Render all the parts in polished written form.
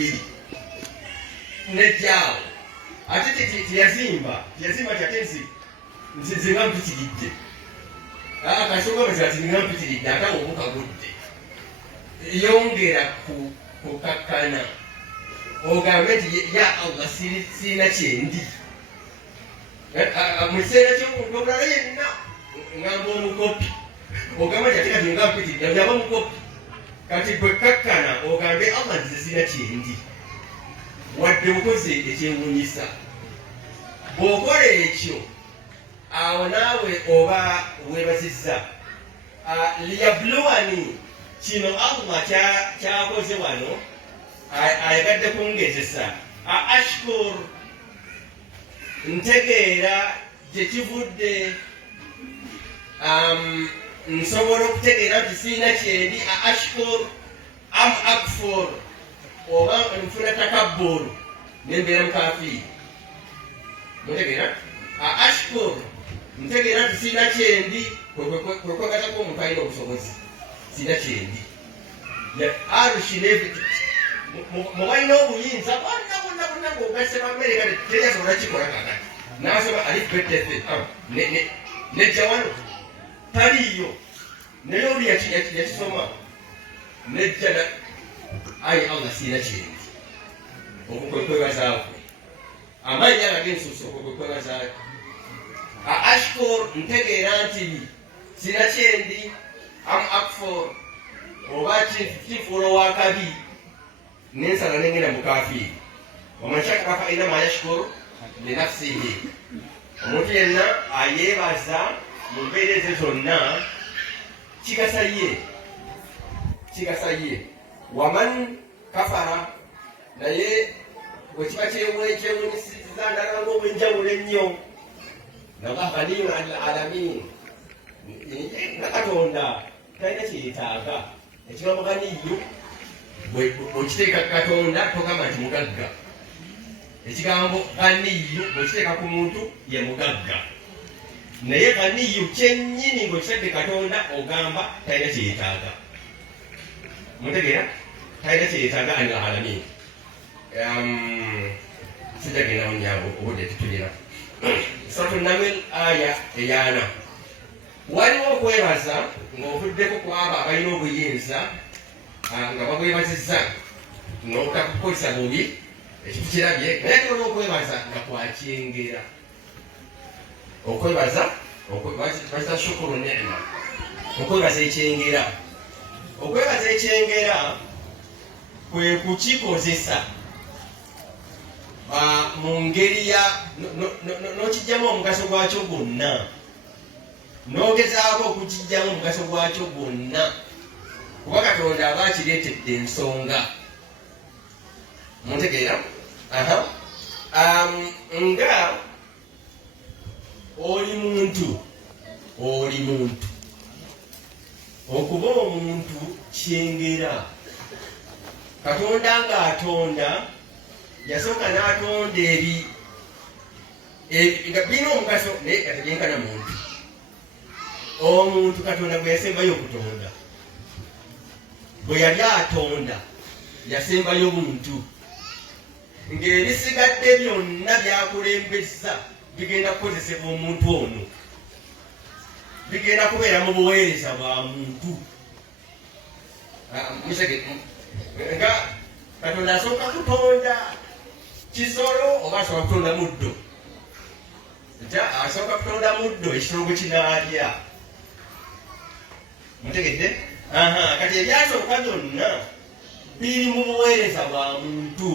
2 nejjaawo ate teyazimba tyatensi nze nga mpitiridde kasooka masi ati nga mpitiridde ate awo obukagudde yongera kukakkana ogambe nti ya Allah sirina kyendi mu kiseera ky'omuntu omulala yenna ngamba omukopi ogamba nti ate kati nga mpitiridde yaba mukopi kati gwe kakkana ogambe Allah nti sirina kyendi wadde okoze ekyewuunyisa bw'okola ekyo awo naawe oba weebazizza liyabluwani kino Allah kyakoze wano ayagadde kungezesa ashkur ntegeera gye kivudde nsobola okutegeera nti siina kyendi ashkur am akfur oba nfuna takabbur nembeera mukafiiri mutegeera ashkur ntegeera nti siina kyendi kwekwegatako omuntu alina obusobozi siina kyendi arushi mubalina obuyinza bonna ngaogase bamereka teyasobola kikola kakati nasoma alifbetefe nejja wano taliyo naye oli yakisoma nejja ayi Allah siina kyendi okwo kwekwebazaakwe amaanyi agagensuusa okwo kwekwebazaakwe ashkur ntegeera nti siina kyendi am akfur oba kinfuula owakabi nensala nengenda mukafiiri waman shakara fa inama yashkuru linafsihi omuntu yenna ayeebaza mu mbeera ezo zonna kigasa ye waman kafara naye bwekiba kyewunyisiza ndala ng'obwenjawulo ennyo naba ganiyun anil alamin nga Katonda talina kyetaaga ekigambo ganiyu bwekiteeka Katonda togamba nti mugagga ekigambo ganiyu bwekiteeka ku muntu ye mugagga naye ganiyu kyennyini bwekitadde Katonda ogamba talina kyetaaga mutegeera talina kyetaaga anil alamin sijagenda munyango obudde tutulira Suratu Naml aya eyana waliwo okwebaza ng'ovuddeko kwabo abalina obuyinza nga babwebazizza n'obutakukozesa bubi ekintu kirabye naye tulina okwebaza nga kwakyengera okwebaza shukuru neema okwebaza ekyengera kwe kukikozesa mu ngeri ya n'okijjamu omugaso gwakyo gwonna n'ogezaako okukijjamu omugaso gwakyo gwonna kuba Katonda aba akireetedde ensonga muntegeera nga oli muntu okuba omuntu kyengera Katonda ng'atonda yasooka n'atonda nga birina omugaso naye kategyenkana muntu omuntu Katonda gwe yasembayo okutonda bwe yali atonda yasembayo muntu ng'ebisigadde byonna byakulembeza bigenda kukozesebwa omuntu ono bigenda kubeera mu buweereza bwa muntu nga Katonda asooka kutonda kisolo oba asooka kutonda muddo asooka kutonda muddo ekisolo gwe kinaalya mutegedde kati ebyasooka byonna biri mu buweereza bwa muntu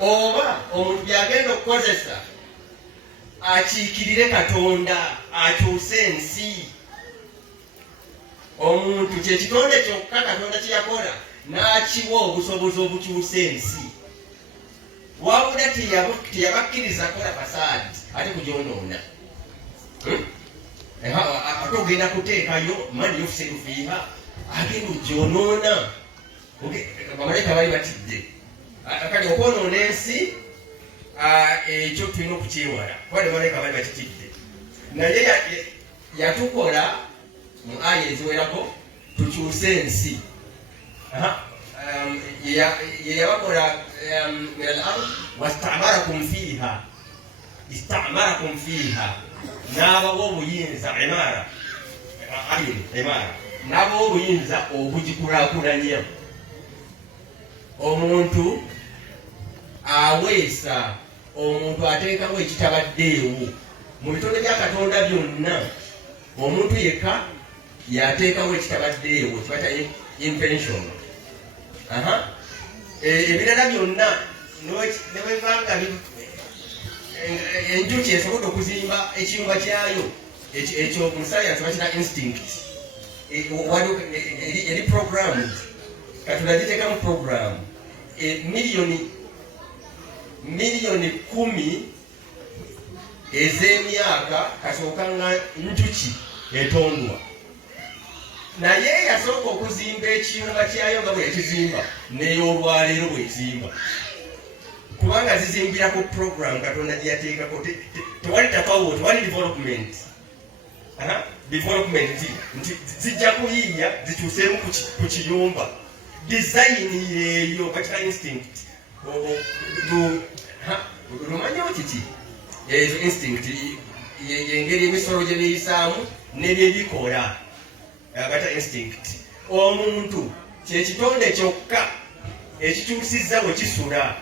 oba omuntu byagenda okukozesa akiikirire Katonda akyuse ensi omuntu kyekitonde kyokka Katonda kyeyakola n'akiwa obusobozi obukyusa ensi wabula teyabakkiriza kola fasaadi ate kugyonoona ate ogenda kuteekayo mani yofisiru fiiha agenda ogyonoona bamalayika bali batidde kati okwonoona ensi ekyo tulina okukyewala kuba ne bamalayika bali bakitidde naye yatukola mu aya eziwerako tukyuse ensi yabakola min al-ard wastamarakum fiha, istamarakum fiha, n'abawa obuyinza imara n'abawa obuyinza obugikulaakulanya. Omuntu aweesa, omuntu ateekawo ekitabaddeewo mu bitonde bya Katonda byonna. Omuntu yekka yateekawo ekitabaddeewo kibata invention. Ebirala byonna nebwebanga enjuki esobodde okuzimba ekiyumba kyayo, ekyo mu science bakira instinct, eri programmed. Katonda giteekamu program. miliyoni 10 ez'emyaka kasooka nga njuki etondwa, naye yasooka okuzimba ekiyumba kyayo nga bwe yakizimba n'ey'olwaleero bwezimba, kubanga zizimbira ku program Katonda gye yateekako. Tewali tafawuti, tewali development nti zijja kuyiiya zituuseemu ku kiyumba. Design yeeyo bakita instinct. Lumanyawo kiki ezo instinct, yengeri emisolo gye biyisaamu n'ebyebikola, bata instinct. Omuntu kyekitonde kyokka ekikyusizza bwe kisula.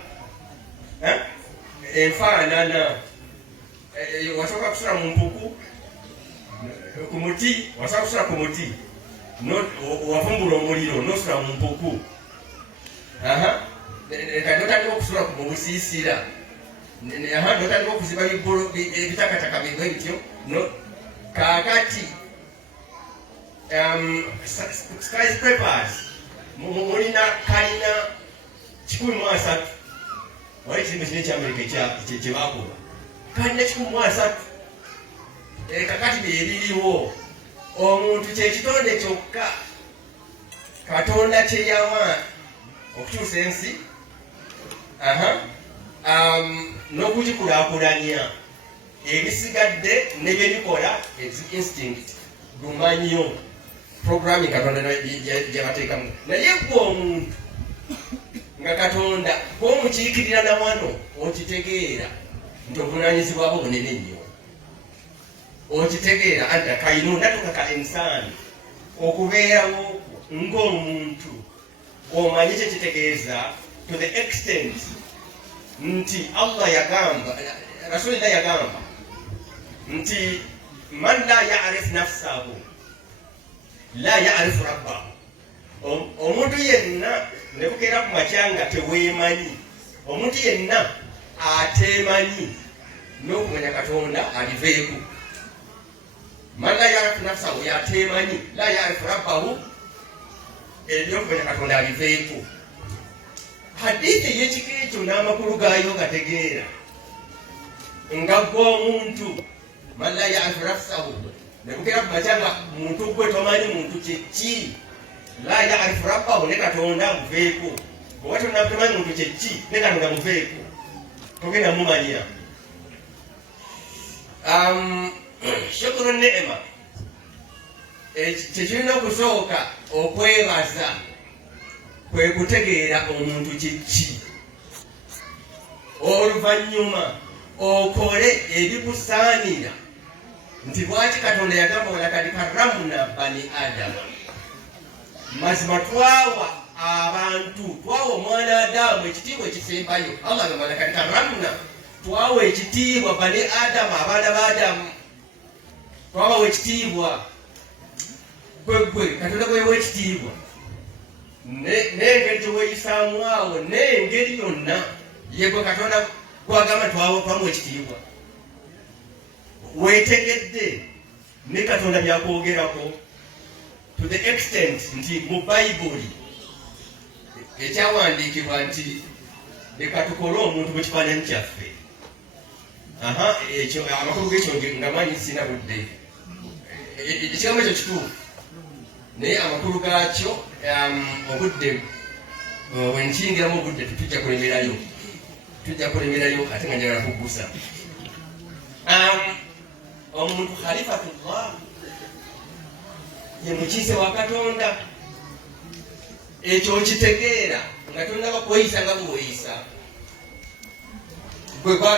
Enfaanana, wasooka kusula mu mpuku, ku muti, wasooka kusula ku muti, wavumbula omuliro n'osula mu mpuku. Kati notandika okusula mu busiisira, notandika okuziba ebitakataka bigwe bityo. Kaakati skyscrapers mulina kalina 130. Wali ekizimbe kino eky'Amerika kye baakola kalina 130. Kakati byebiriwo. Omuntu kyekitonde kyokka Katonda kye yawa okukyusa ensi, n'okugikulaakulanya. Ebisigadde ne bye bikola instinct, lumanyo programming Katonda gyebateekamu. Naye gwe omuntu nga Katonda gw'omukiikirira na wano okitegeera nti obuvunaanyizibwa bwo bunene nnyo. Okitegeera anta kainunda tukaka ensaani okubeerawo ng'omuntu omanyi kyekitegeeza to the extent nti Allah yagamba, Rasulullah yagamba nti man la ya'rif nafsahu la ya'rif rabbahu. Omuntu yenna ne bukeera ku makyanga teweemanyi, omuntu yenna ateemanyi n'okumanya Katonda aliveeku. Man la ya'rif nafsahu yateemanyi la ya'rif rabbahu, ebyokumanya Katonda aliveeku. Hadithi ey'ekika ekyo n'amakulu gaayo gategeera nga gw'omuntu man la ya'rif nafsahu ne bukeera ku makyanga muntu gwe tomanyi muntu kyeki, la ya'rif rabbahu ne Katonda muveeko. Bw'oba tomanyi muntu kyeki ne Katonda muveeko, togenda mumanya. Shukuru neema kyekirina okusooka okwebaza kwe kutegeera omuntu kyeki, oluvannyuma okole ebikusaanira. Nti bwaki Katonda yagamba walakad karramna bani adama, mazima twawa abantu, twawa omwana Adamu ekitiibwa ekisembayo. Allah agamba walakad karramna, twawa ekitiibwa bani adama, abaana ba Adamu twabawa ekitiibwa. Gwe Katonda gwewa ekitiibwa n'engeri gyeweeyisaamu awo n'engeri yonna yegwe Katonda gwagamba twamuwa ekitiibwa. Weetegedde ne Katonda byakwogerako to the extent nti mu Bayibuli ekyawandiikibwa nti leka tukole omuntu mu kifaananyi kyaffe. Ekyo amakulu g'ekyo nga manyi sina budde, ekigambo ekyo kituufu, naye amakulu gaakyo obudde wenkiyingiramu obudde tujja kulemerayo ate nga njagala kuggusa. Omuntu khalifatullah ye mukiise wa Katonda. ekyo okitegeera nga tonnaba kweyisa nga bweyisa.